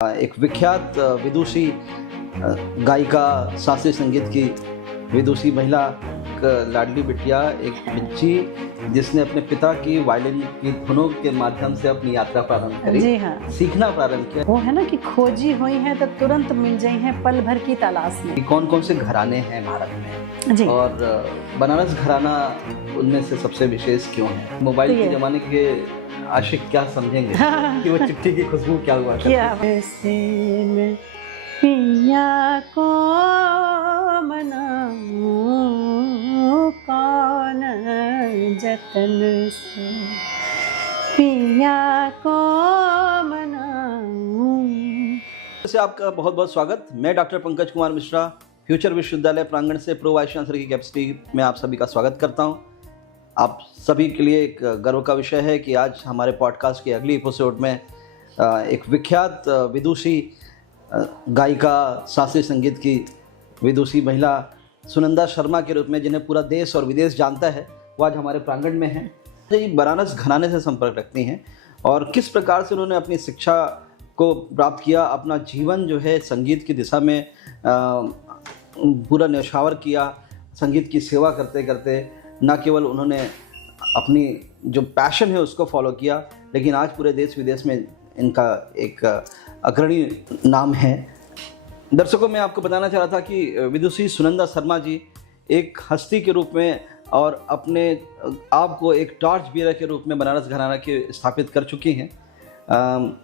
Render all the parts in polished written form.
एक विख्यात विदुषी गायिका, शास्त्रीय संगीत की विदुषी महिला, एक लाडली बिटिया, एक बच्ची जिसने अपने पिता की वायलिन की धुनों के माध्यम से अपनी यात्रा प्रारंभ करी। जी हाँ, सीखना प्रारंभ किया। वो है ना कि खोजी हुई है तो तुरंत मिल जाई है पल भर की तलाश में। कौन कौन से घराने हैं भारत में जी और बनारस घराना उनमें से सबसे विशेष क्यों है? मोबाइल तो के जमाने के आशिक क्या समझेंगे कि वो चिट्ठी की खुशबू क्या हुआ करती क्या वैसे मैं पिया को मनाऊं कौन जतन से पिया को मनाऊं। से आपका बहुत बहुत स्वागत। मैं डॉक्टर पंकज कुमार मिश्रा, फ्यूचर विश्वविद्यालय प्रांगण से प्रो वाइस चांसलर की कैपेसिटी में आप सभी का स्वागत करता हूं। आप सभी के लिए एक गर्व का विषय है कि आज हमारे पॉडकास्ट की अगली एपिसोड में एक विख्यात विदुषी गायिका, शास्त्रीय संगीत की विदुषी महिला सुनंदा शर्मा के रूप में, जिन्हें पूरा देश और विदेश जानता है, वो आज हमारे प्रांगण में हैं। ये बनारस घराने से संपर्क रखती हैं और किस प्रकार से उन्होंने अपनी शिक्षा को प्राप्त किया, अपना जीवन जो है संगीत की दिशा में पूरा न्यौछावर किया। संगीत की सेवा करते करते न केवल उन्होंने अपनी जो पैशन है उसको फॉलो किया, लेकिन आज पूरे देश विदेश में इनका एक अग्रणी नाम है। दर्शकों, मैं आपको बताना चाह रहा था कि विदुषी सुनंदा शर्मा जी एक हस्ती के रूप में और अपने आप को एक टॉर्च बीयर के रूप में बनारस घराना के स्थापित कर चुकी हैं।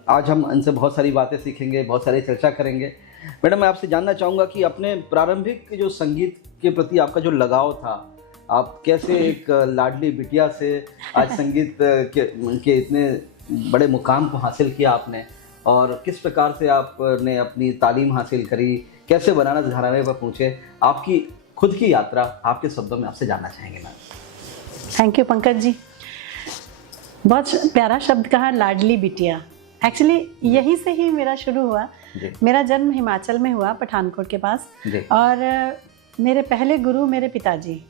आज हम इनसे बहुत सारी बातें सीखेंगे, बहुत सारी चर्चा करेंगे। मैडम, मैं आपसे जानना चाहूँगा कि अपने प्रारंभिक जो संगीत के प्रति आपका जो लगाव था, आप कैसे एक लाडली बिटिया से आज संगीत के इतने बड़े मुकाम को हासिल किया आपने, और किस प्रकार से आपने अपनी तालीम हासिल करी, कैसे बनारस घराने पर पहुँचे, आपकी खुद की यात्रा आपके शब्दों में आपसे जानना चाहेंगे ma'am. Thank you Pankaj ji, बहुत प्यारा शब्द कहा, लाडली बिटिया। एक्चुअली यहीं से ही मेरा शुरू हुआ। मेरा जन्म हिमाचल में हुआ, पठानकोट के पास, और मेरे पहले गुरु मेरे पिताजी,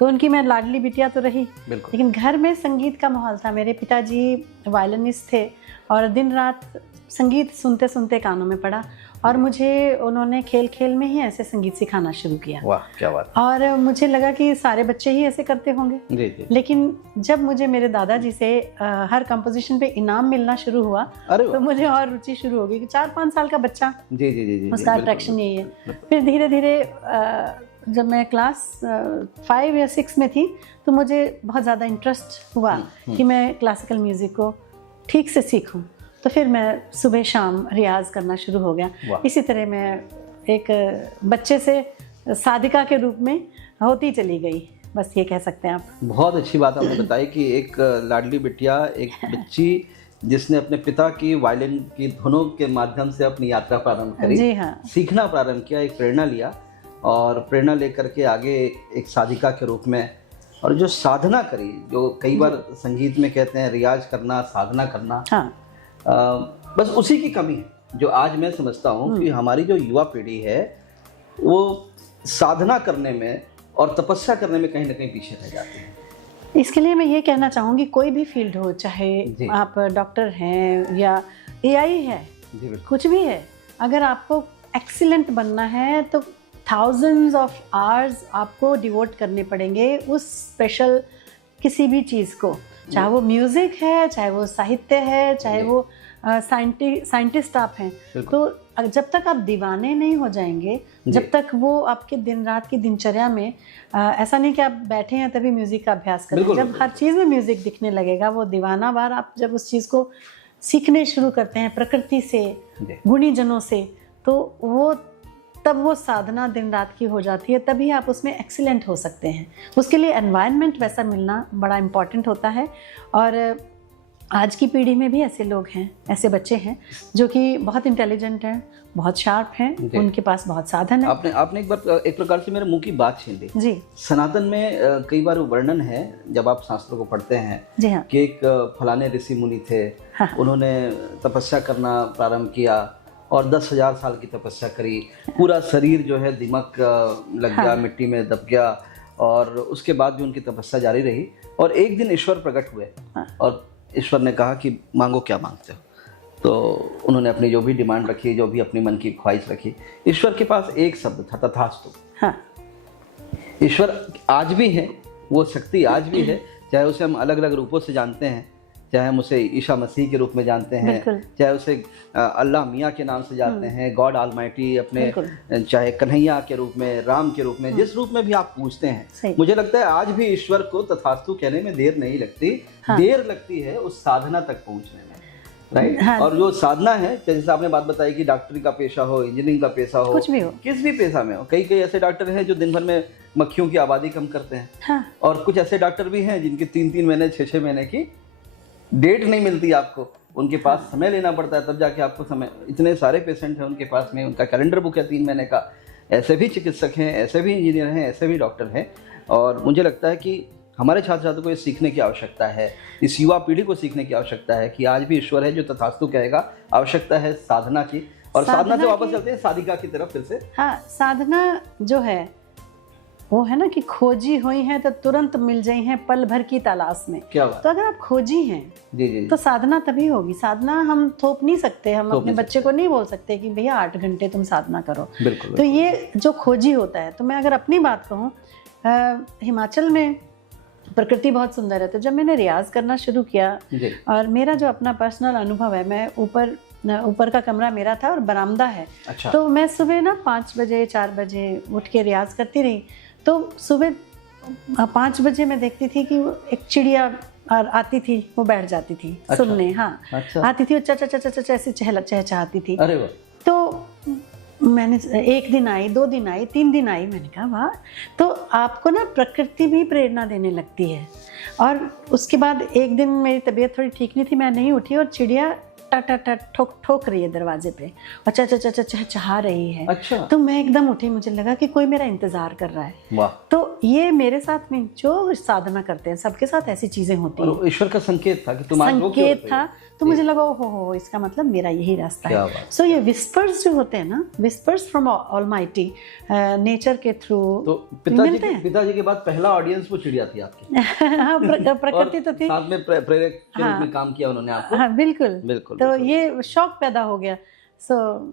तो उनकी मैं लाडली बिटिया तो रही, लेकिन घर में संगीत का माहौल था। मेरे पिताजी वायलिनिस्ट थे और दिन रात संगीत सुनते सुनते कानों में पड़ा, और मुझे उन्होंने खेल खेल में ही ऐसे संगीत सिखाना शुरू किया। वाह, क्या बात। और मुझे लगा कि सारे बच्चे ही ऐसे करते होंगे। जी। लेकिन जब मुझे मेरे दादाजी से हर कंपोजिशन पे इनाम मिलना शुरू हुआ, तो मुझे और रुचि शुरू हो गई कि 4-5 साल का बच्चा, जी, उसका अट्रैक्शन यही है। फिर धीरे धीरे जब मैं क्लास 5 या 6 में थी, तो मुझे बहुत ज़्यादा इंटरेस्ट हुआ कि मैं क्लासिकल म्यूज़िक को ठीक से सीखूं। तो फिर मैं सुबह शाम रियाज करना शुरू हो गया। इसी तरह मैं एक बच्चे से साधिका के रूप में होती चली गई, बस ये कह सकते हैं आप। बहुत अच्छी बात आपने बताई कि एक लाडली बिटिया, एक बच्ची जिसने अपने पिता की वायलिन की धुनों के माध्यम से अपनी यात्रा प्रारंभ करी। जी हाँ, सीखना प्रारंभ किया, एक प्रेरणा लिया, और प्रेरणा लेकर के आगे एक साधिका के रूप में, और जो साधना करी, जो कई बार संगीत में कहते हैं रियाज करना, साधना करना। हाँ। बस उसी की कमी है जो आज मैं समझता हूँ कि हमारी जो युवा पीढ़ी है वो साधना करने में और तपस्या करने में कहीं ना कहीं पीछे रह जाती है। इसके लिए मैं ये कहना चाहूँगी, कोई भी फील्ड हो, चाहे आप डॉक्टर हैं या एआई है, कुछ भी है, अगर आपको एक्सीलेंट बनना है तो थाउजेंड्स ऑफ आवर्स आपको डिवोट करने पड़ेंगे उस स्पेशल किसी भी चीज़ को, चाहे वो म्यूज़िक है, चाहे वो साहित्य है, चाहे वो साइंटिस्ट आप हैं। तो जब तक आप दीवाने नहीं हो जाएंगे, जब तक वो आपके दिन रात की दिनचर्या में ऐसा नहीं कि आप बैठे हैं तभी म्यूज़िक का अभ्यास करें, जब हर चीज़ में म्यूज़िक दिखने लगेगा, वो दीवाना बार आप जब उस चीज़ को सीखने शुरू करते हैं प्रकृति से, गुणी जनों से, तो वो तब वो साधना दिन रात की हो जाती है, तभी आप उसमें एक्सीलेंट हो सकते हैं। उसके लिए एनवायरनमेंट वैसा मिलना बड़ा इम्पॉर्टेंट होता है। और आज की पीढ़ी में भी ऐसे लोग हैं, ऐसे बच्चे हैं जो कि बहुत इंटेलिजेंट हैं, बहुत शार्प हैं, उनके पास बहुत साधन है। आपने एक बार एक प्रकार से मेरे मुंह की बात छीन ली। जी। सनातन में कई बार वर्णन है, जब आप शास्त्रों को पढ़ते हैं, जी हाँ, कि एक फलाने ऋषि मुनि थे, हाँ, उन्होंने तपस्या करना प्रारंभ किया और 10,000 साल की तपस्या करी, पूरा शरीर जो है दिमक लग गया, मिट्टी में दब गया, और उसके बाद भी उनकी तपस्या जारी रही, और एक दिन ईश्वर प्रकट हुए और ईश्वर ने कहा कि मांगो, क्या मांगते हो। तो उन्होंने अपनी जो भी डिमांड रखी, जो भी अपनी मन की ख्वाहिश रखी, ईश्वर के पास एक शब्द था, तथास्तु। हाँ। ईश्वर आज भी है, वो शक्ति आज भी है, चाहे उसे हम अलग अलग रूपों से जानते हैं, चाहे हम उसे ईसा मसीह के रूप में जानते हैं, चाहे उसे अल्लाह मियाँ के नाम से जानते हैं, गॉड ऑलमाइटी, अपने चाहे कन्हैया के रूप में, राम के रूप में, जिस रूप में भी आप पूछते हैं, मुझे लगता है आज भी ईश्वर को तथास्तु कहने में देर नहीं लगती। हाँ। देर लगती है उस साधना तक पहुंचने में, राइट। हाँ। और जो साधना है, जैसे आपने बात बताई कि डॉक्टरी का पेशा हो, इंजीनियरिंग का पेशा हो, कुछ भी हो, किस भी पेशा में हो, कई ऐसे डॉक्टर हैं जो दिन भर में मक्खियों की आबादी कम करते हैं। हाँ। और कुछ ऐसे डॉक्टर भी हैं जिनकी 3-3 महीने 6-6 महीने की डेट नहीं मिलती आपको, उनके पास समय लेना पड़ता है, तब जाके आपको समय। इतने सारे पेशेंट हैं उनके पास में, उनका कैलेंडर बुक है 3 महीने का। ऐसे भी चिकित्सक हैं, ऐसे भी इंजीनियर हैं, ऐसे भी डॉक्टर हैं। और मुझे लगता है कि हमारे छात्र छात्रों को ये सीखने की आवश्यकता है, इस युवा पीढ़ी को सीखने की आवश्यकता है कि आज भी ईश्वर है जो तथास्तु कहेगा। आवश्यकता है साधना की, और साधना से वापस चलते हैं साधिका की तरफ फिर से। हाँ, साधना जो है वो है ना कि खोजी हुई है तो तुरंत मिल जाई हैं पल भर की तलाश में। क्या बात? तो अगर आप खोजी हैं जी। तो साधना तभी होगी। साधना हम थोप नहीं सकते, हम अपने बच्चे को नहीं बोल सकते कि भैया 8 घंटे तुम साधना करो। बिल्कुल। तो ये जो खोजी होता है, तो मैं अगर अपनी बात कहूँ, हिमाचल में प्रकृति बहुत सुंदर है। तो जब मैंने रियाज करना शुरू किया, और मेरा जो अपना पर्सनल अनुभव है, मैं ऊपर का कमरा मेरा था और बरामदा है। अच्छा। तो मैं सुबह ना 5 बजे 4 बजे उठ के रियाज करती रही। तो सुबह 5 बजे मैं देखती थी कि एक चिड़िया आती थी, वो बैठ जाती थी। अच्छा। सुनने। हाँ। अच्छा। आती थी, चा ऐसे चहचहाती थी। अरे वाह। तो मैंने 1 दिन आई, 2 दिन आई, 3 दिन आई, मैंने कहा वाह। तो आपको ना प्रकृति भी प्रेरणा देने लगती है। और उसके बाद एक दिन मेरी तबीयत थोड़ी ठीक नहीं थी, मैं नहीं उठी, और चिड़िया ठोक रही है दरवाजे पे और चहचहा रही है। अच्छा। तो मैं एकदम उठी, मुझे लगा कि कोई मेरा इंतजार कर रहा है। वाह। तो ये मेरे साथ में जो साधना करते हैं सबके साथ ऐसी चीजें होती हैं। और ईश्वर का संकेत था कि तुम आज संकेत था। तो मुझे लगा हो इसका मतलब मेरा यही रास्ता है। सो ये विस्पर्स जो होते हैं ना, विस्पर्स फ्रॉम ऑलमाइटी, नेचर के थ्रू। तो पिताजी के बाद पहला ऑडियंस वो चिड़िया थी आपकी। हाँ, प्रकृति तो थी, साथ में प्रेरक के रूप में काम किया उन्होंने आपको। हाँ, बिल्कुल। तो ये शौक पैदा हो गया।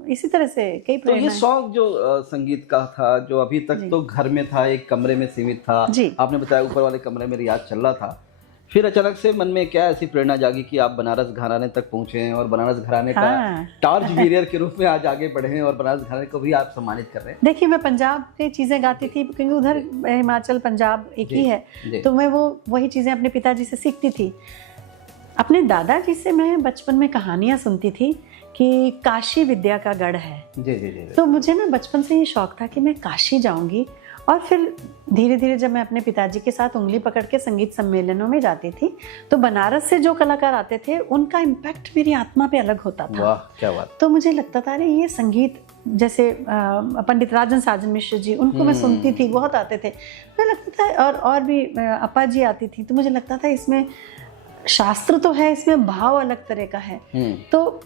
इसी तरह से कई तो ये शौक जो संगीत का था, जो अभी तक तो घर में था, एक कमरे में सीमित था, आपने बताया ऊपर वाले कमरे में रियाज चल रहा था, फिर अचानक से मन में क्या ऐसी प्रेरणा जागी कि आप बनारस घराने तक पहुंचे और बनारस घराने का टॉर्च बीरियर के रूप में आज आगे बढ़े हैं और बनारस घराने को भी आप सम्मानित कर रहे हैं। देखिए, मैं पंजाब की चीज़ें गाती थी क्योंकि उधर हिमाचल पंजाब एक ही है, तो मैं वही चीज़ें अपने पिताजी से सीखती थी। अपने दादाजी से मैं बचपन में कहानियाँ सुनती थी कि काशी विद्या का गढ़ है। जी। तो मुझे ना बचपन से ये शौक था कि मैं काशी जाऊंगी। और फिर धीरे धीरे जब मैं अपने पिताजी के साथ उंगली पकड़ के संगीत सम्मेलनों में जाती थी, तो बनारस से जो कलाकार आते थे उनका इम्पैक्ट मेरी आत्मा पे अलग होता था। वाह, क्या बात। तो मुझे लगता था अरे ये संगीत, जैसे पंडित राजन साजन मिश्र जी, उनको मैं सुनती थी, बहुत आते थे, मुझे लगता था। और भी अपा जी आती थी, तो मुझे लगता था इसमें शास्त्र तो है, इसमें भाव अलग तरह का है। तो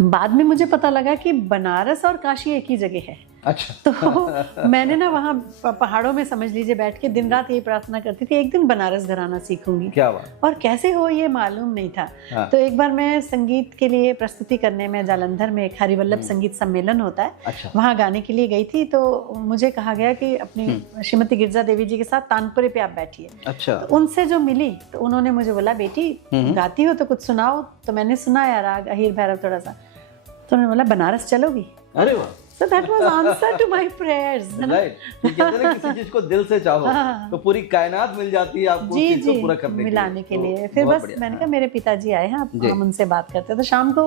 बाद में मुझे पता लगा कि बनारस और काशी एक ही जगह है। अच्छा। तो मैंने ना वहाँ पहाड़ों में, समझ लीजिए, बैठ के दिन रात यही प्रार्थना करती थी, एक दिन बनारस घराना सीखूंगी। क्या बात। और कैसे हो ये मालूम नहीं था। हाँ। तो एक बार मैं संगीत के लिए प्रस्तुति करने में जालंधर में एक हरिवल्लभ संगीत सम्मेलन होता है। अच्छा। वहाँ गाने के लिए गई थी। तो मुझे कहा गया कि अपनी श्रीमती गिरजा देवी जी के साथ तानपुरे पे आप बैठिए। अच्छा। तो उनसे जो मिली, तो उन्होंने मुझे बोला, बेटी गाती हो तो कुछ सुनाओ। तो मैंने सुनाया राग अहीर भैरव थोड़ा सा। तो उन्होंने बोला, बनारस चलोगी? अरे वाह। So that was answer to my prayers. Right. कहते हैं ना, किसी चीज को दिल से चाहो तो पूरी कायनात मिल जाती है आपको उस चीज को पूरा करने मिलाने के लिए। फिर बस मैंने कहा मेरे पिताजी आए हैं, हम उनसे बात करते हैं। तो शाम को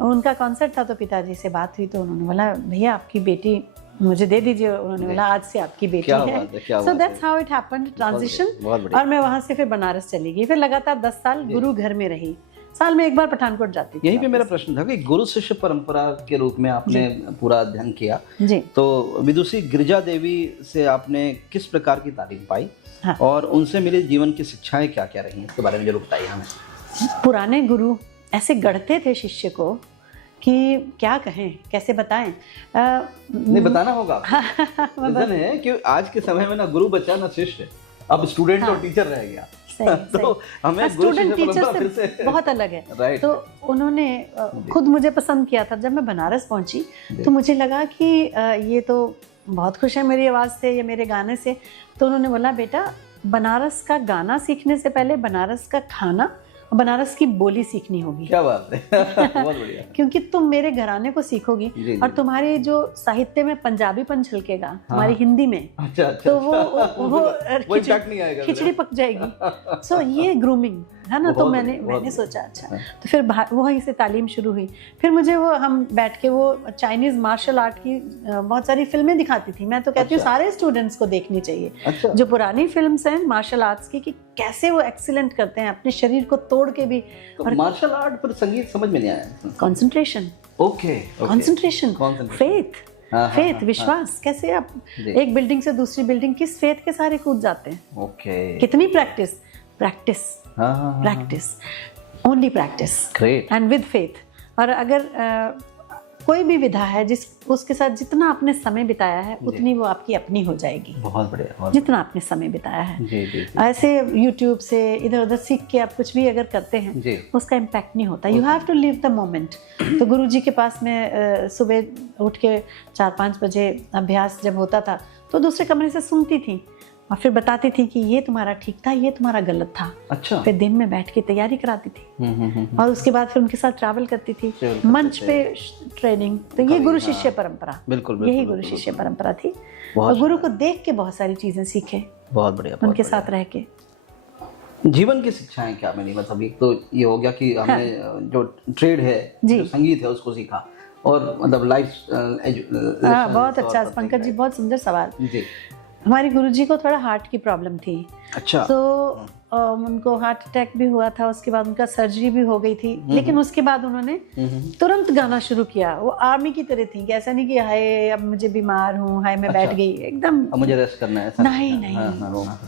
उनका कॉन्सर्ट था, तो पिताजी से बात हुई, तो उन्होंने बोला, भैया आपकी बेटी मुझे दे दीजिए। उन्होंने बोला, आज से आपकी बेटी है। So that's how it happened, transition। और मैं वहाँ से फिर बनारस चली गई। फिर लगातार 10 साल गुरु घर में रही, साल में एक बार पठानकोट जाती थी। यहीं पे मेरा प्रश्न था कि गुरु शिष्य परंपरा के रूप में आपने पूरा अध्ययन किया जी। तो विदुषी गिरजा देवी से आपने किस प्रकार की तालीम पाई? हाँ। और उनसे मिली जीवन की शिक्षाएं क्या क्या रही, इसके बारे में जरूर बताइए हमें। पुराने गुरु ऐसे गढ़ते थे शिष्य को कि क्या कहें, कैसे बताएं। नहीं, बताना होगा। रीजन है कि आज के समय में ना गुरु बचा ना शिष्य, अब स्टूडेंट और टीचर रह गया। तो हमें स्टूडेंट टीचर से बहुत अलग है। राइट। तो उन्होंने खुद मुझे पसंद किया था। जब मैं बनारस पहुंची तो मुझे लगा कि ये तो बहुत खुश है मेरी आवाज़ से या मेरे गाने से। तो उन्होंने बोला बेटा बनारस का गाना सीखने से पहले बनारस का खाना, बनारस की बोली सीखनी होगी। क्या बात है बहुत बढ़िया। क्योंकि तुम मेरे घराने को सीखोगी और तुम्हारे जो साहित्य में पंजाबीपन झलकेगा तुम्हारी हिंदी में, अच्छा, तो वो खिचड़ी पक जाएगी। सो ये ग्रूमिंग है ना। तो मैंने सोचा अच्छा। तो फिर वहीं से तालीम शुरू हुई। फिर मुझे हम बैठ के वो चाइनीज मार्शल आर्ट की बहुत सारी फिल्में दिखाती थी। मैं तो कहती हूँ सारे स्टूडेंट्स को देखनी चाहिए। जो पुरानी फिल्म्स हैं मार्शल आर्ट्स की, कि कैसे वो एक्सीलेंट करते हैं अपने शरीर को तोड़ के भी। और मार्शल आर्ट पर संगीत समझ में नहीं आया। कंसंट्रेशन, कंसंट्रेशन, फेथ, विश्वास। कैसे आप एक बिल्डिंग से दूसरी बिल्डिंग किस फेथ के सारे कूद जाते हैं। कितनी practice, only practice and with faith. और अगर कोई भी विधा है उसके साथ जितना आपने समय बिताया है उतनी वो आपकी अपनी हो जाएगी। बहुत बढ़िया। जितना आपने समय बिताया है जी। ऐसे YouTube से इधर उधर सीख के आप कुछ भी अगर करते हैं उसका इम्पैक्ट नहीं होता। You have to live the moment. तो गुरुजी के पास में सुबह उठ के 4-5 बजे अभ्यास जब होता था तो दूसरे कमरे से सुनती थी और फिर बताती थी कि ये तुम्हारा ठीक था, ये तुम्हारा गलत था। अच्छा। फिर दिन में बैठ के तैयारी कराती थी और उसके बाद फिर उनके साथ ट्रैवल करती थी, मंच पे ट्रेनिंग। तो ये गुरु शिष्य परंपरा, बिल्कुल यही गुरु शिष्य परंपरा थी। और गुरु को देख के बहुत सारी चीजें सीखे। बहुत बढ़िया। उनके साथ रह के जीवन की शिक्षाएं क्या मिली? मतलब एक तो ये हो गया कि हमने जो ट्रेड है, जो संगीत है उसको सीखा, और मतलब लाइफ। बहुत अच्छा पंकज जी, बहुत सुंदर सवाल जी। हमारे गुरुजी को थोड़ा हार्ट की प्रॉब्लम थी। अच्छा। तो उनको हार्ट अटैक भी हुआ था, उसके बाद उनका सर्जरी भी हो गई थी। लेकिन उसके बाद उन्होंने तुरंत गाना शुरू किया। वो आर्मी की तरह थी कि ऐसा नहीं कि हाय अब मुझे बीमार हूँ, हाय मैं बैठ गई, एकदम मुझे रेस्ट करना है, नहीं,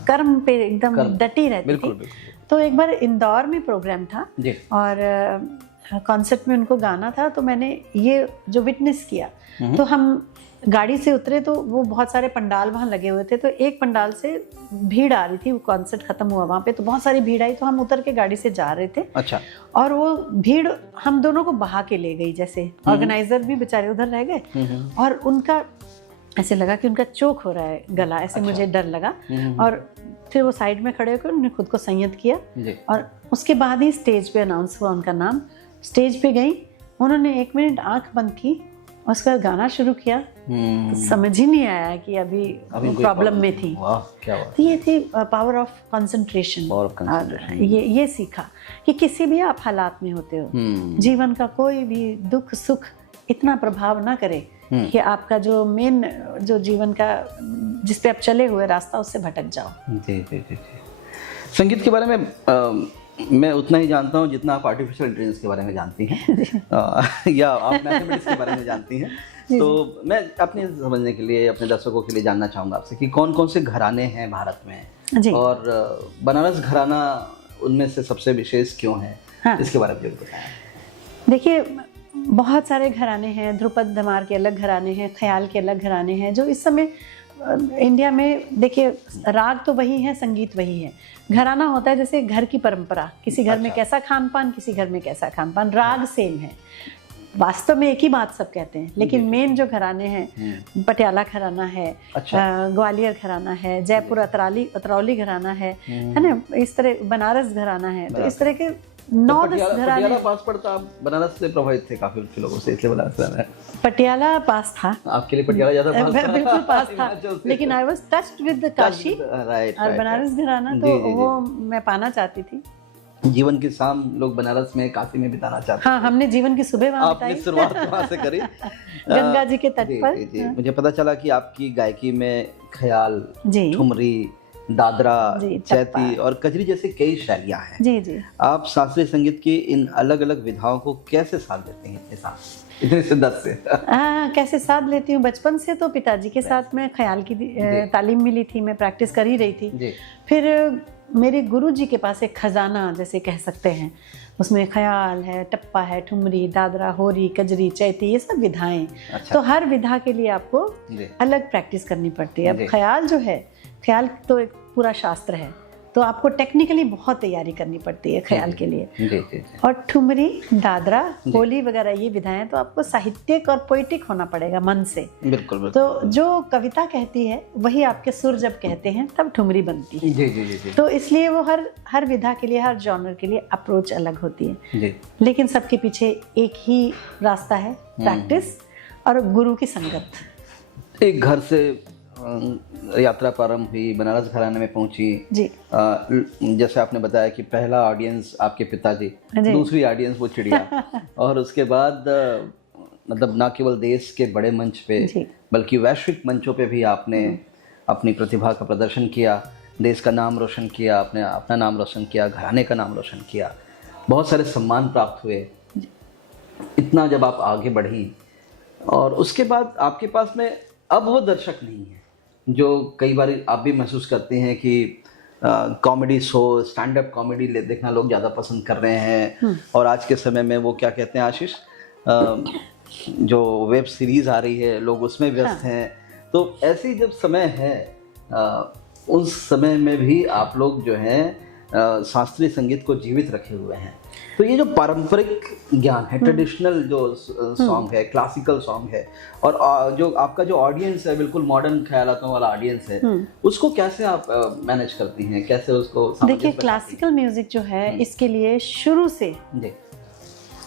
कर्म पे एकदम डटी रहती थी। तो एक बार इंदौर में प्रोग्राम था और कॉन्सर्ट में उनको गाना था। तो मैंने ये जो विटनेस किया, तो हम गाड़ी से उतरे तो वो बहुत सारे पंडाल वहाँ लगे हुए थे। तो एक पंडाल से भीड़ आ रही थी, वो कॉन्सर्ट खत्म हुआ वहाँ पे तो बहुत सारी भीड़ आई। तो हम उतर के गाड़ी से जा रहे थे। अच्छा। और वो भीड़ हम दोनों को बहा के ले गई। जैसे ऑर्गेनाइजर भी बेचारे उधर रह गए और उनका ऐसे लगा कि उनका चोक हो रहा है गला, ऐसे मुझे डर लगा। और फिर वो साइड में खड़े होकर उन्होंने खुद को संयत किया और उसके बाद ही स्टेज पे अनाउंस हुआ उनका नाम। स्टेज पे गई, उन्होंने 1 मिनट आंख बंद की, उसका गाना शुरू किया। तो समझ ही नहीं आया कि अभी प्रॉब्लम में थी। क्या तो ये थी पावर ऑफ कंसंट्रेशन। और ये सीखा कि किसी भी आप हालात में होते हो, जीवन का कोई भी दुख सुख इतना प्रभाव ना करे कि आपका जो मेन जो जीवन का जिस पे आप चले हुए रास्ता उससे भटक जाओ। जी जी जी। संगीत के बारे में मैं उतना ही जानता हूँ जितना आप आर्टिफिशियल इंटेलिजेंस के बारे में जानती हैं या आप मैथमेटिक्स के बारे में जानती हैं। तो मैं अपने समझने के लिए, अपने दर्शकों के लिए जानना चाहूँगा आपसे कि कौन कौन से घराने हैं भारत में जी। और बनारस घराना उनमें से सबसे विशेष क्यों है? हाँ। इसके बारे में जरूर बताएं। देखिए बहुत सारे घराने हैं। ध्रुपद धमार के अलग घराने हैं, ख्याल के अलग घराने हैं। जो इस समय इंडिया में देखिए राग तो वही है, संगीत वही है। घराना होता है जैसे घर की परंपरा, किसी घर में कैसा खान पान, किसी घर में कैसा खान पान, राग सेम है। वास्तव में एक ही बात सब कहते हैं, लेकिन मेन जो घराने हैं, पटियाला घराना है, ग्वालियर घराना है, जयपुर अतरौली घराना है ना, इस तरह बनारस घराना है। तो इस तरह के 9-10 घराने। पटियाला पास पड़ता, आप बनारस से प्रभावित थे काफी लोगों से, इसलिए बनारस घराना है। पटियाला पास था आपके लिए, पटियाला ज्यादा पास था। बिल्कुल पास था, लेकिन I was touched with Kashi और बनारस घराना, तो वो मैं पाना चाहती थी। जीवन की शाम लोग बनारस में, काशी में बिताना चाहते हैं। हाँ, हमने जीवन की सुबह वहाँ बिताई। आपने शुरुआत वहाँ से करी गंगा जी के तट पर। जी। मुझे पता चला कि आपकी गायकी में ख्याल, ठुमरी, दादरा, चैती और कजरी जैसे कई शैलियाँ हैं। जी जी। आप शास्त्रीय संगीत की इन अलग अलग विधाओं को कैसे साथ देती हैं इतने शिद्दत से? कैसे साथ लेती हूँ? बचपन से तो पिताजी के साथ में ख्याल की तालीम मिली थी, मैं प्रैक्टिस कर ही रही थी। फिर मेरे गुरु जी के पास एक खजाना जैसे कह सकते हैं, उसमें ख्याल है, टप्पा है, ठुमरी, दादरा, होरी, कजरी, चैती, ये सब विधाएं। तो हर विधा के लिए आपको अलग प्रैक्टिस करनी पड़ती है। अब ख्याल जो है, ख्याल तो एक पूरा शास्त्र है, तो आपको टेक्निकली बहुत तैयारी करनी पड़ती है ख्याल के लिए। जी, जी, जी। और ठुमरी, दादरा, होली वगैरह ये विधाएं तो आपको साहित्यिक और पोइटिक होना पड़ेगा मन से। बिल्कुल बिल्कुल। तो जो कविता कहती है वही आपके सुर जब कहते हैं तब ठुमरी बनती है। जी जी जी जी। तो इसलिए वो हर विधा के लिए, हर जॉनर के लिए अप्रोच अलग होती है जी। लेकिन सबके पीछे एक ही रास्ता है, प्रैक्टिस और गुरु की संगत। एक घर से यात्रा प्रारंभ हुई, बनारस घराने में पहुंची जी। जैसे आपने बताया कि पहला ऑडियंस आपके पिताजी, दूसरी ऑडियंस वो चिड़िया, और उसके बाद मतलब ना केवल देश के बड़े मंच पे बल्कि वैश्विक मंचों पे भी आपने अपनी प्रतिभा का प्रदर्शन किया, देश का नाम रोशन किया, आपने अपना नाम रोशन किया, घराने का नाम रोशन किया, बहुत सारे सम्मान प्राप्त हुए। इतना जब आप आगे बढ़ी और उसके बाद आपके पास में अब वो दर्शक नहीं है जो कई बार आप भी महसूस करते हैं कि comedy show, stand up comedy देखना लोग ज़्यादा पसंद कर रहे हैं। और आज के समय में वो क्या कहते हैं आशीष, जो वेब सीरीज़ आ रही है लोग उसमें व्यस्त हैं। तो ऐसी जब समय है उस समय में भी आप लोग जो हैं शास्त्रीय संगीत को जीवित रखे हुए हैं। तो ये जो पारंपरिक ज्ञान है, ट्रेडिशनल जो सॉन्ग है, क्लासिकल सॉन्ग है, और जो आपका जो ऑडियंस है बिल्कुल मॉडर्न ख्यालातों वाला ऑडियंस है, उसको कैसे आप मैनेज करती हैं, कैसे उसको? देखिए, क्लासिकल म्यूजिक जो है इसके लिए शुरू से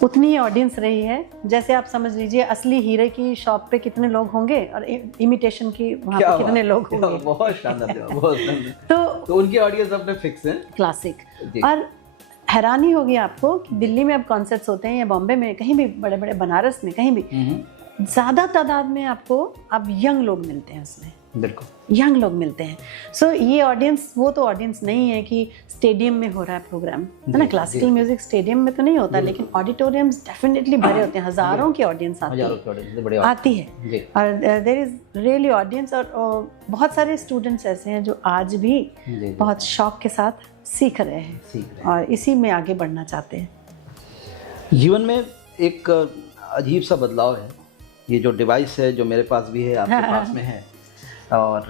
उतनी ही ऑडियंस रही है। जैसे आप समझ लीजिए असली हीरे की शॉप पे कितने लोग होंगे और इमिटेशन की वहाँ पे कितने लोग होंगे। बहुत शानदार, बहुत शानदार। तो उनकी ऑडियंस अपने फिक्स है क्लासिक। और हैरानी होगी आपको कि दिल्ली में अब कॉन्सर्ट्स होते हैं या बॉम्बे में, कहीं भी, बड़े बड़े बनारस में, कहीं भी ज़्यादा तादाद में आपको अब यंग लोग मिलते हैं उसमें। बिल्कुल यंग लोग मिलते हैं। सो ये ऑडियंस वो तो ऑडियंस नहीं है कि स्टेडियम में हो रहा है प्रोग्राम, है ना। क्लासिकल म्यूजिक स्टेडियम में तो नहीं होता, लेकिन ऑडिटोरियम्स डेफिनेटली भरे होते हैं, हज़ारों की ऑडियंस आती है और देयर इज रियली ऑडियंस। और बहुत सारे स्टूडेंट्स ऐसे हैं जो आज भी बहुत शौक के साथ सीख रहे हैं और इसी में आगे बढ़ना चाहते हैं। जीवन में एक अजीब सा बदलाव है, ये जो डिवाइस है जो मेरे पास भी है, आपके पास में है, और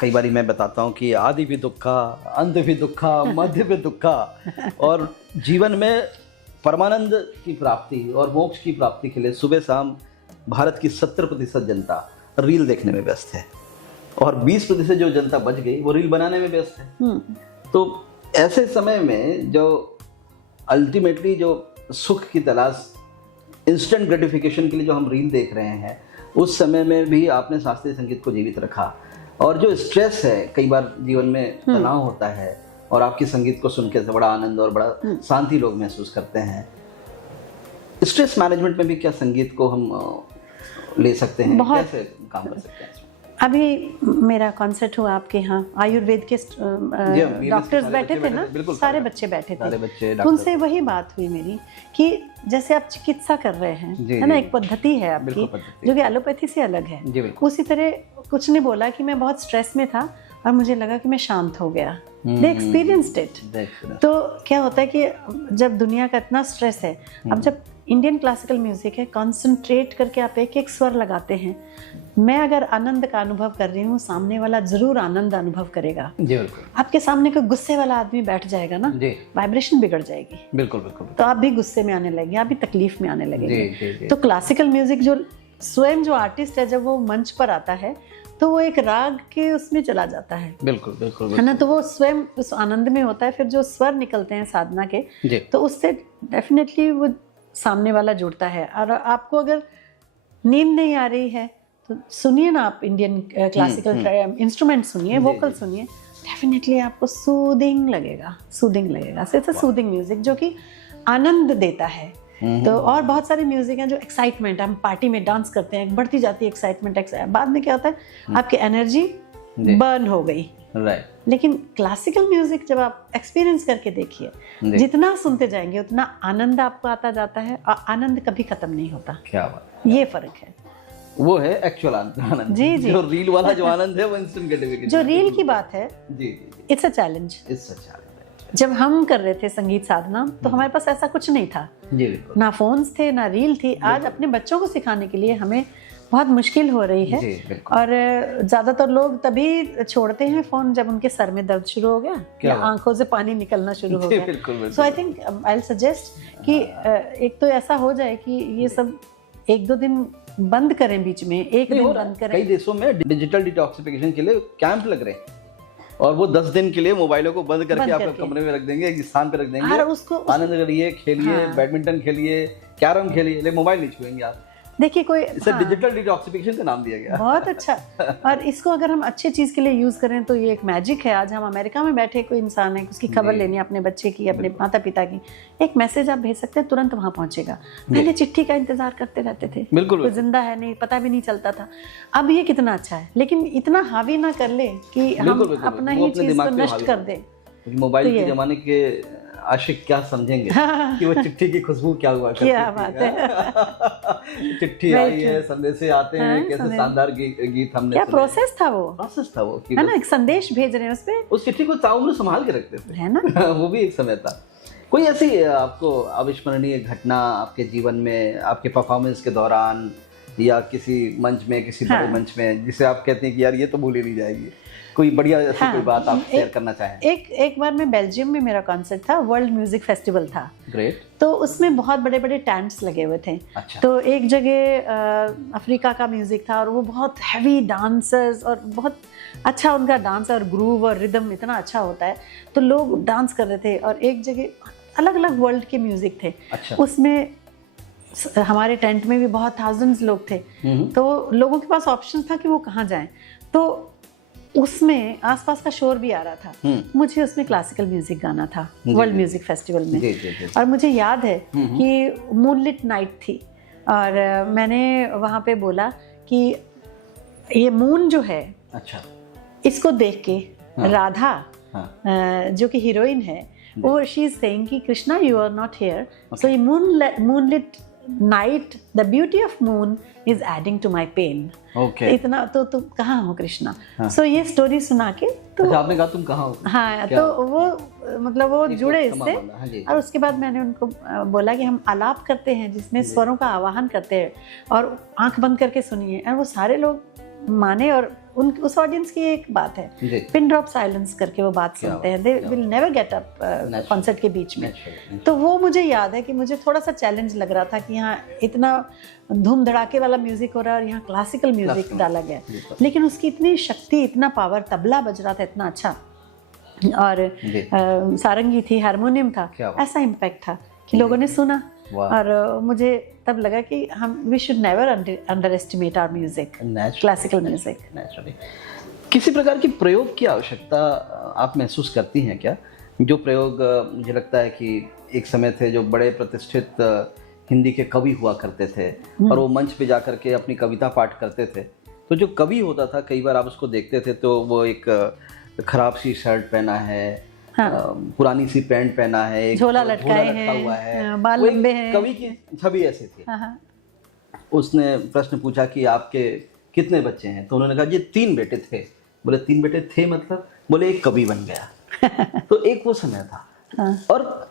कई बार मैं बताता हूँ कि आदि भी दुखा, अंत भी दुखा, मध्य भी दुखा, और जीवन में परमानंद की प्राप्ति और मोक्ष की प्राप्ति के लिए सुबह शाम भारत की 70% जनता रील देखने में व्यस्त है और 20% जो जनता बच गई वो रील बनाने में व्यस्त है। तो ऐसे समय में जो अल्टीमेटली जो सुख की तलाश, इंस्टेंट ग्रेटिफिकेशन के लिए जो हम रील देख रहे हैं, उस समय में भी आपने शास्त्रीय संगीत को जीवित रखा। और जो स्ट्रेस है, कई बार जीवन में तनाव होता है और आपके संगीत को सुन के बड़ा आनंद और बड़ा शांति लोग महसूस करते हैं। स्ट्रेस मैनेजमेंट में भी क्या संगीत को हम ले सकते हैं, कैसे काम कर सकते हैं? अभी मेरा कॉन्सर्ट हुआ आपके यहाँ, आयुर्वेद के डॉक्टर्स बैठे थे ना, सारे बच्चे बैठे थे, उनसे वही बात हुई मेरी कि जैसे आप चिकित्सा कर रहे हैं, है ना, एक पद्धति है आपकी जो कि एलोपैथी से अलग है। उसी तरह कुछ ने बोला कि मैं बहुत स्ट्रेस में था और मुझे लगा कि मैं शांत हो गया। दे एक्सपीरियंस्ड इट। तो क्या होता है कि जब दुनिया का इतना स्ट्रेस है, अब जब इंडियन क्लासिकल म्यूजिक है, कॉन्सेंट्रेट करके आप एक एक स्वर लगाते हैं। मैं अगर आनंद का अनुभव कर रही हूँ, सामने वाला जरूर आनंद अनुभव करेगा। आपके सामने कोई गुस्से वाला आदमी बैठ जाएगा ना, वाइब्रेशन बिगड़ जाएगी। बिल्कुल बिल्कुल। तो आप भी गुस्से में आने लगेंगे, आप भी तकलीफ में आने लगेंगे। तो क्लासिकल म्यूजिक जो स्वयं जो आर्टिस्ट है, जब वो मंच पर आता है तो वो एक राग के उसमें चला जाता है। बिल्कुल बिल्कुल, है ना। तो वो स्वयं उस आनंद में होता है। फिर जो स्वर निकलते हैं साधना के, तो उससे डेफिनेटली वो सामने वाला जुड़ता है। और आपको अगर नींद नहीं आ रही है तो सुनिए ना, आप इंडियन क्लासिकल इंस्ट्रूमेंट सुनिए, वोकल सुनिए, डेफिनेटली आपको सूदिंग लगेगा। So it's a soothing music जो कि आनंद देता है। तो और बहुत सारे म्यूजिक हैं जो एक्साइटमेंट, हम पार्टी में डांस करते हैं, बढ़ती जाती है एक्साइटमेंट, बाद में क्या होता है आपकी एनर्जी बर्न हो गई। लेकिन क्लासिकल म्यूजिक जब आप एक्सपीरियंस करके देखिए, जितना सुनते जाएंगे उतना आनंद आपको आता जाता है और आनंद कभी खत्म नहीं होता। क्या बात, ये फर्क है। वो है एक्चुअल आनंद। जी जी। जो रील वाला जो आनंद है वो इंस्टेंट ग्रेटिफिकेशन। जो रील की बात है, जी, इट्स अ चैलेंज। जब हम कर रहे थे संगीत साधना तो हमारे पास ऐसा कुछ नहीं था, ना फोन्स थे, ना रील थी। आज अपने बच्चों को सिखाने के लिए हमें बहुत मुश्किल हो रही है। जी, बिल्कुल। और ज़्यादातर लोग तभी छोड़ते हैं फ़ोन जब उनके सर में दर्द शुरू हो गया या आंखों से पानी निकलना शुरू हो गया। बिल्कुल। So I think I will suggest कि एक तो ऐसा हो जाए कि ये सब 1-2 दिन बंद करें, बीच में एक दिन बंद करें। कई देशों में डिजिटल डिटॉक्सिफिकेशन के लिए कैंप लग रहे हैं और वो 10 दिन के लिए मोबाइलों को बंद करके आपके कमरे में रख देंगे, एक स्थान पे रख देंगे, और उसको आनंद करिए, खेलिए, बैडमिंटन खेलिए, कैरम खेलिए, लेकिन मोबाइल नहीं छुएंगे आप। देखिए कोई इसे डिजिटल डिटॉक्सिफिकेशन का नाम दिया गया। बहुत अच्छा। और इसको अगर हम अच्छे चीज़ के लिए यूज़ करें तो ये एक मैजिक है। आज हम अमेरिका में बैठे, कोई इंसान है, उसकी खबर लेनी है अपने बच्चे की, अपने माता पिता की, एक मैसेज आप भेज सकते हैं, तुरंत वहाँ पहुँचेगा। पहले चिट्ठी का इंतजार करते रहते थे, बिल्कुल, कोई जिंदा है नहीं पता भी नहीं चलता था। अब ये कितना अच्छा है, लेकिन इतना हावी ना कर ले कि हम अपना ही चीज़ को नष्ट कर दे। मोबाइल के जमाने के आशिक क्या समझेंगे कि वो चिट्ठी की खुशबू क्या हुआ करती क्या बात है। चिट्ठी आई है, संदेशे आते हैं, कैसे शानदार गीत हमने क्या प्रोसेस था वो कि है ना, एक संदेश भेज रहे हैं उस पे, उस चिट्ठी को ताउम्र संभाल के रखते थे, है ना। वो भी एक समय था। कोई ऐसी आपको अविस्मरणीय घटना आपके जीवन में, आपके परफॉर्मेंस के दौरान या किसी मंच में, किसी बड़े मंच में, जिसे आप कहते हैं कि यार ये तो भूली नहीं जाएगी, कोई बढ़िया ऐसी कोई बात आप शेयर करना चाहें? एक बार मैं बेल्जियम में, मेरा कॉन्सर्ट था, वर्ल्ड म्यूजिक फेस्टिवल था। ग्रेट। तो उसमें बहुत बड़े बड़े टेंट्स लगे हुए थे। अच्छा। तो एक जगह अफ्रीका का म्यूजिक था और वो बहुत हैवी डांसर्स, और बहुत अच्छा उनका डांस और ग्रूव और रिदम इतना अच्छा होता है, तो लोग डांस कर रहे थे। और एक जगह अलग अलग वर्ल्ड के म्यूजिक थे। अच्छा। उसमें हमारे टेंट में भी बहुत थाउजेंड्स लोग थे, तो लोगों के पास ऑप्शन था कि वो कहाँ जाएं। तो उसमें आसपास का शोर भी आ रहा था। मुझे उसमें क्लासिकल म्यूजिक गाना था वर्ल्ड म्यूजिक फेस्टिवल में। जी। और मुझे याद है कि मूनलिट नाइट थी और मैंने वहाँ पे बोला कि ये मून जो है, अच्छा, इसको देख के राधा जो कि हीरोइन है, वो शी इज सेइंग कि Krishna you are not here, so ये moonlit night, the beauty of moon is adding to my pain. इतना तो तुम कहाँ हो कृष्णा। सो ये स्टोरी सुना के तो आपने कहा तुम कहाँ हो। हाँ, तो वो मतलब वो जुड़े इससे। और उसके बाद मैंने उनको बोला कि हम आलाप करते हैं जिसमें स्वरों का आवाहन करते हैं और आंख बंद करके सुनिए। और वो सारे लोग माने। और उस ऑडियंस की एक बात है, पिन ड्रॉप साइलेंस करके वो बात सुनते हैं, they will never get up concert के बीच में। तो वो मुझे याद है कि मुझे थोड़ा सा चैलेंज लग रहा था कि यहाँ इतना धूम धड़ाके वाला म्यूजिक हो रहा है और यहाँ क्लासिकल म्यूजिक डाला गया, लेकिन उसकी इतनी शक्ति, इतना पावर, तबला बज रहा था इतना अच्छा, और सारंगी थी, हारमोनियम था, ऐसा इम्पैक्ट था कि लोगों ने सुना। और मुझे तब लगा कि हम we should never underestimate our music, classical music. Naturally किसी प्रकार की प्रयोग की आवश्यकता आप महसूस करती हैं क्या? जो प्रयोग मुझे लगता है कि एक समय थे जो बड़े प्रतिष्ठित हिंदी के कवि हुआ करते थे और वो मंच पे जा करके अपनी कविता पाठ करते थे, तो जो कवि होता था कई बार आप उसको देखते थे तो वो एक खराब सी शर्ट पहना है, पुरानी सी पैंट पहना है, एक झोला लटकाए हैं, हुआ है, बाल लंबे हैं। कवि की छवि ऐसी थी। उसने प्रश्न पूछा कि आपके कितने बच्चे हैं? तो उन्होंने कहा जी 3 बेटे थे। बोले 3 बेटे थे मतलब? बोले एक कवि बन गया। तो एक वो समय था। और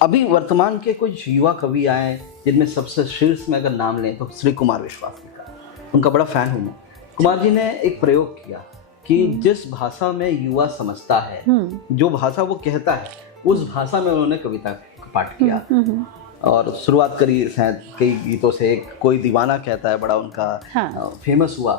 अभी वर्तमान के कुछ युवा कवि आए जिनमें सबसे शीर्ष में अगर नाम लें तो श्री कुमार विश्वास जी का, उनका बड़ा फैन हूँ मैं। कुमार जी ने एक प्रयोग किया कि जिस भाषा में युवा समझता है, जो भाषा वो कहता है, उस भाषा में उन्होंने कविता का पाठ किया और शुरुआत करी शायद कई गीतों से। कोई दीवाना कहता है, बड़ा उनका फेमस हुआ।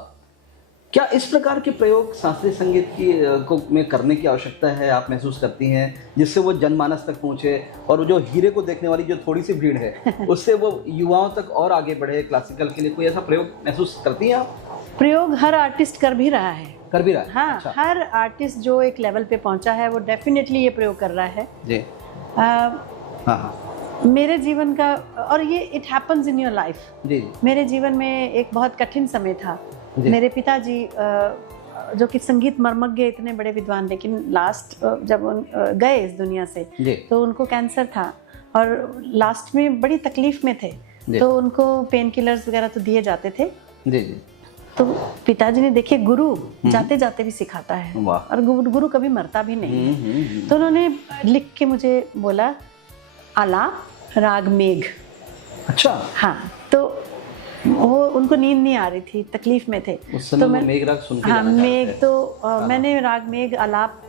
क्या इस प्रकार के प्रयोग शास्त्रीय संगीत की में करने की आवश्यकता है, आप महसूस करती हैं, जिससे वो जनमानस तक पहुँचे और जो हीरे को देखने वाली जो थोड़ी सी भीड़ है उससे वो युवाओं तक और आगे बढ़े क्लासिकल के लिए? कोई ऐसा प्रयोग महसूस करती हैं आप? प्रयोग हर आर्टिस्ट कर भी रहा है। हाँ, अच्छा। हर आर्टिस्ट जो एक लेवल पे पहुंचा है वो डेफिनेटली ये प्रयोग कर रहा है जी। मेरे जीवन का, और ये it happens in your life जी। मेरे जीवन में एक बहुत कठिन समय था। मेरे पिताजी जो कि संगीत मर्मज्ञ, इतने बड़े विद्वान, लेकिन लास्ट जब गए इस दुनिया से तो उनको कैंसर था और लास्ट में बड़ी तकलीफ में थे, तो उनको पेन किलर्स वगैरह तो दिए जाते थे जी। तो पिताजी ने, देखिए गुरु जाते जाते भी सिखाता है और गुरु कभी मरता भी नहीं। तो उन्होंने लिख के मुझे बोला, आलाप राग मेघ। अच्छा। हाँ, तो वो उनको नींद नहीं आ रही थी, तकलीफ में थे। उस समय वो मेघ राग सुन के हाँ, गाना चाहते मेघ थे। तो मैंने राग मेघ आलाप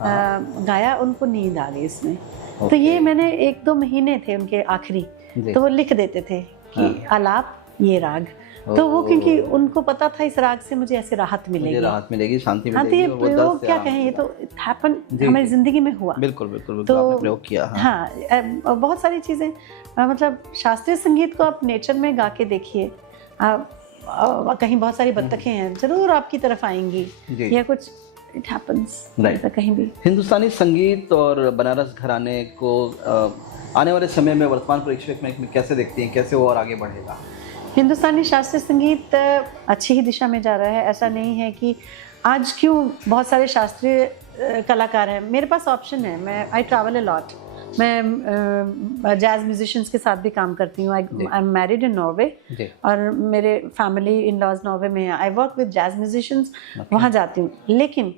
गाया, उनको नींद आ गई इसमें। तो ये मैंने 1-2 महीने थे उनके आखिरी, तो वो लिख देते थे कि आलाप ये राग। तो वो क्योंकि उनको पता था इस राग से मुझे ऐसे राहत मिलेगी, राहत मिलेगी, शांति हाँ, तो मिलेगी। ये और वो प्रयोग 10 क्या से कहें, ये तो हैपन जी, हमारी जी। जिंदगी में हुआ। बिल्कुल बिल्कुल बिल्कुल, तो आपने प्रयोग किया। हाँ, बहुत सारी चीज़ें, मतलब शास्त्रीय संगीत को आप नेचर में गा के देखिए, कहीं बहुत सारी बत्तखें हैं, जरूर आपकी तरफ आएंगी, जी। या कुछ इट हैपेंस Right. कहीं भी। हिंदुस्तानी संगीत और बनारस घराने को आने वाले समय में वर्तमान परिप्रेक्ष्य में कैसे देखती हैं, कैसे वो और आगे बढ़ेगा? हिंदुस्तानी शास्त्रीय संगीत अच्छी ही दिशा में जा रहा है। ऐसा नहीं है कि आज क्यों बहुत सारे शास्त्रीय कलाकार हैं, मेरे पास ऑप्शन है। मैं आई ट्रैवल अ लॉट, मैं जैज़ म्यूजिशियंस के साथ भी काम करती हूँ। I am married in Norway, और मेरे फैमिली इन लॉज नॉर्वे में है। I work with jazz musicians, वहाँ जाती हूँ। लेकिन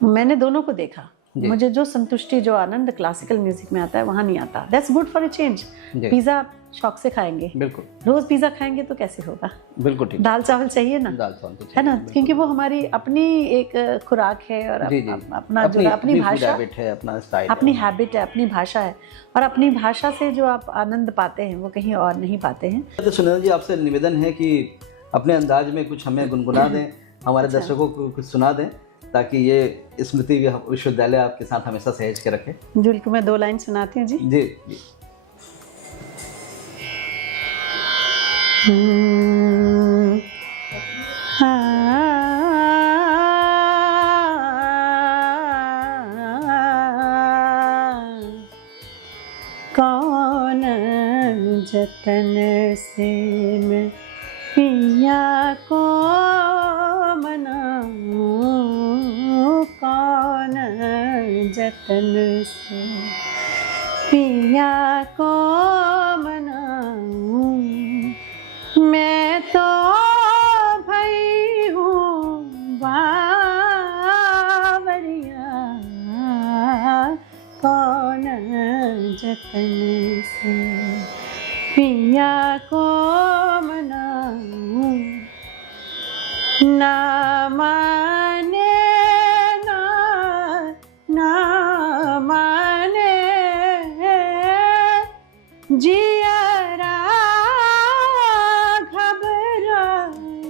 मैंने दोनों को देखा, मुझे जो संतुष्टि, जो आनंद क्लासिकल म्यूजिक में आता है वहाँ नहीं आता। That's good for a change. Pizza शौक से खाएंगे, बिल्कुल, रोज पिज़्ज़ा खाएंगे तो कैसे होगा? बिल्कुल ठीक। दाल चावल चाहिए ना, दाल चावल तो है ना, चाहिए, क्योंकि वो हमारी अपनी एक खुराक है, और अपना जो अपनी भाषा है, अपना स्टाइल, अपनी हैबिट है, अपनी भाषा है, और अपनी भाषा से जो आप आनंद पाते हैं वो कहीं और नहीं पाते हैं। तो सुनीता जी, आपसे निवेदन है कि अपने अंदाज में कुछ हमें गुनगुना दें, हमारे दर्शकों को कुछ सुना दें, ताकि ये स्मृति विश्वविद्यालय आपके साथ हमेशा सहेज के रखे। जुल को मैं 2 लाइन सुनाती हूँ जी। जी। कौन जतन से मैं पिया को मनाऊं, कौन जतन से पिया को मनाऊं, मैं तो भई हूँ बावरिया, कौन जतन से पिया को मनाऊं, ना माने ना माने जियरा घबराए,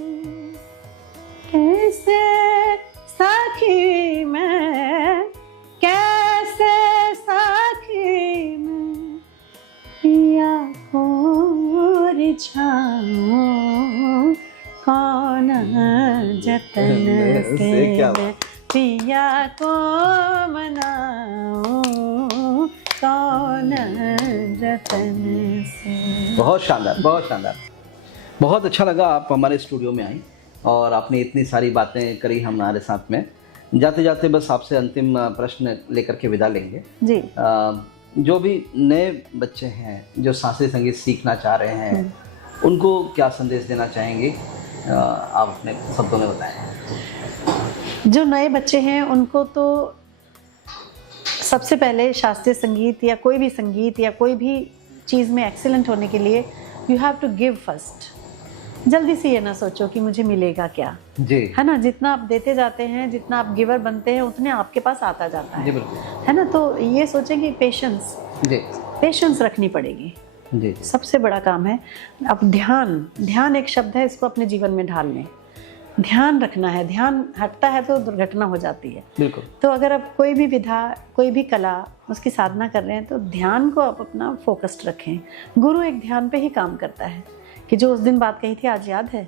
कैसे सखी मैं, कैसे सखी मैं पिया को रिझाऊं, कौन जतन से मैं पिया को मनाऊं, कौन जतन से। बहुत शानदार, बहुत शानदार, बहुत अच्छा लगा आप हमारे स्टूडियो में आई और आपने इतनी सारी बातें करी हमारे साथ में। जाते जाते बस आपसे अंतिम प्रश्न लेकर के विदा लेंगे जी। जो भी नए बच्चे हैं जो शास्त्रीय संगीत सीखना चाह रहे हैं, उनको क्या संदेश देना चाहेंगे, आप अपने शब्दों में बताएं। जो नए बच्चे हैं उनको तो सबसे पहले शास्त्रीय संगीत या कोई भी संगीत या कोई भी चीज़ में एक्सीलेंट होने के लिए you have to give first. जल्दी से ये ना सोचो कि मुझे मिलेगा क्या, जी, है ना। जितना आप देते जाते हैं, जितना आप गिवर बनते हैं, उतने आपके पास आता जाता है, जी बिल्कुल, है ना। तो ये सोचें कि पेशेंस रखनी पड़ेगी, जी, सबसे बड़ा काम है। अब ध्यान एक शब्द है, इसको अपने जीवन में ढाल लें। ध्यान रखना है, ध्यान हटता है तो दुर्घटना हो जाती है। बिल्कुल। तो अगर आप कोई भी विधा, कोई भी कला, उसकी साधना कर रहे हैं तो ध्यान को आप अपना फोकस्ड रखें। गुरु एक ध्यान पे ही काम करता है, कि जो उस दिन बात कही थी आज याद है,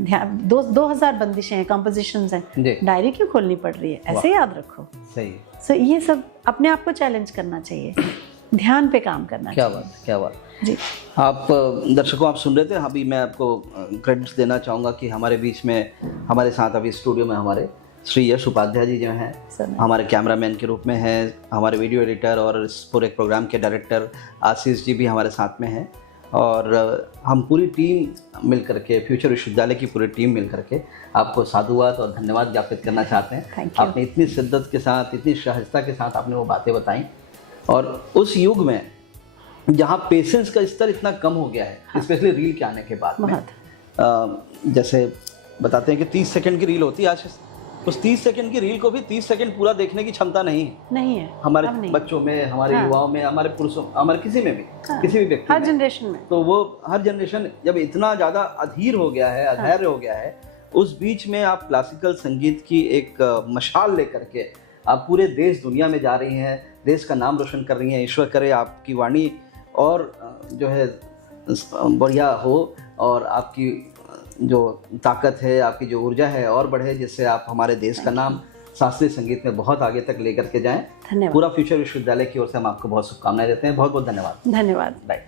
ध्यान 2000 बंदिशें हैं, कंपोजिशंस हैं, डायरी क्यों खोलनी पड़ रही है, ऐसे याद रखो। सही। सो ये सब अपने आप को चैलेंज करना चाहिए, ध्यान पे काम करना क्या चाहिए। बात, क्या बात जी। आप दर्शकों, आप सुन रहे थे, अभी मैं आपको क्रेडिट्स देना चाहूँगा कि हमारे बीच में, हमारे साथ अभी स्टूडियो में हमारे श्री यश उपाध्याय जी जो हैं, हमारे कैमरामैन के रूप में हैं, हमारे वीडियो एडिटर और इस पूरे प्रोग्राम के डायरेक्टर आशीष जी भी हमारे साथ में हैं, और हम पूरी टीम मिल करके, फ्यूचर विश्वविद्यालय की पूरी टीम मिल करके आपको साधुवाद और धन्यवाद ज्ञापित करना चाहते हैं। आपने इतनी शिद्दत के साथ, इतनी सहजता के साथ आपने वो बातें बताई, और उस युग में जहाँ पेशेंस का स्तर इतना कम हो गया है, स्पेशली रील के आने के बाद में। जैसे बताते हैं कि 30 सेकंड की रील होती है, आज उस 30 सेकंड की रील को भी 30 सेकंड पूरा देखने की क्षमता नहीं है हमारे बच्चों में, हमारे युवाओं में, हमारे पुरुषों, हमारे किसी में भी, किसी भी व्यक्ति हर जनरेशन में। तो वो हर जनरेशन जब इतना ज़्यादा अधीर हो गया है, अधैर्य हो गया है, उस बीच में आप क्लासिकल संगीत की एक मशाल लेकर के आप पूरे देश दुनिया में जा रही हैं, देश का नाम रोशन कर रही हैं। ईश्वर करे आपकी वाणी और जो है बढ़िया हो और आपकी जो ताकत है, आपकी जो ऊर्जा है और बढ़े, जिससे आप हमारे देश का नाम शास्त्रीय संगीत में बहुत आगे तक लेकर के जाएं। धन्यवाद। पूरा फ्यूचर विश्वविद्यालय की ओर से हम आपको बहुत शुभकामनाएं देते हैं। बहुत बहुत धन्यवाद। धन्यवाद। राइट।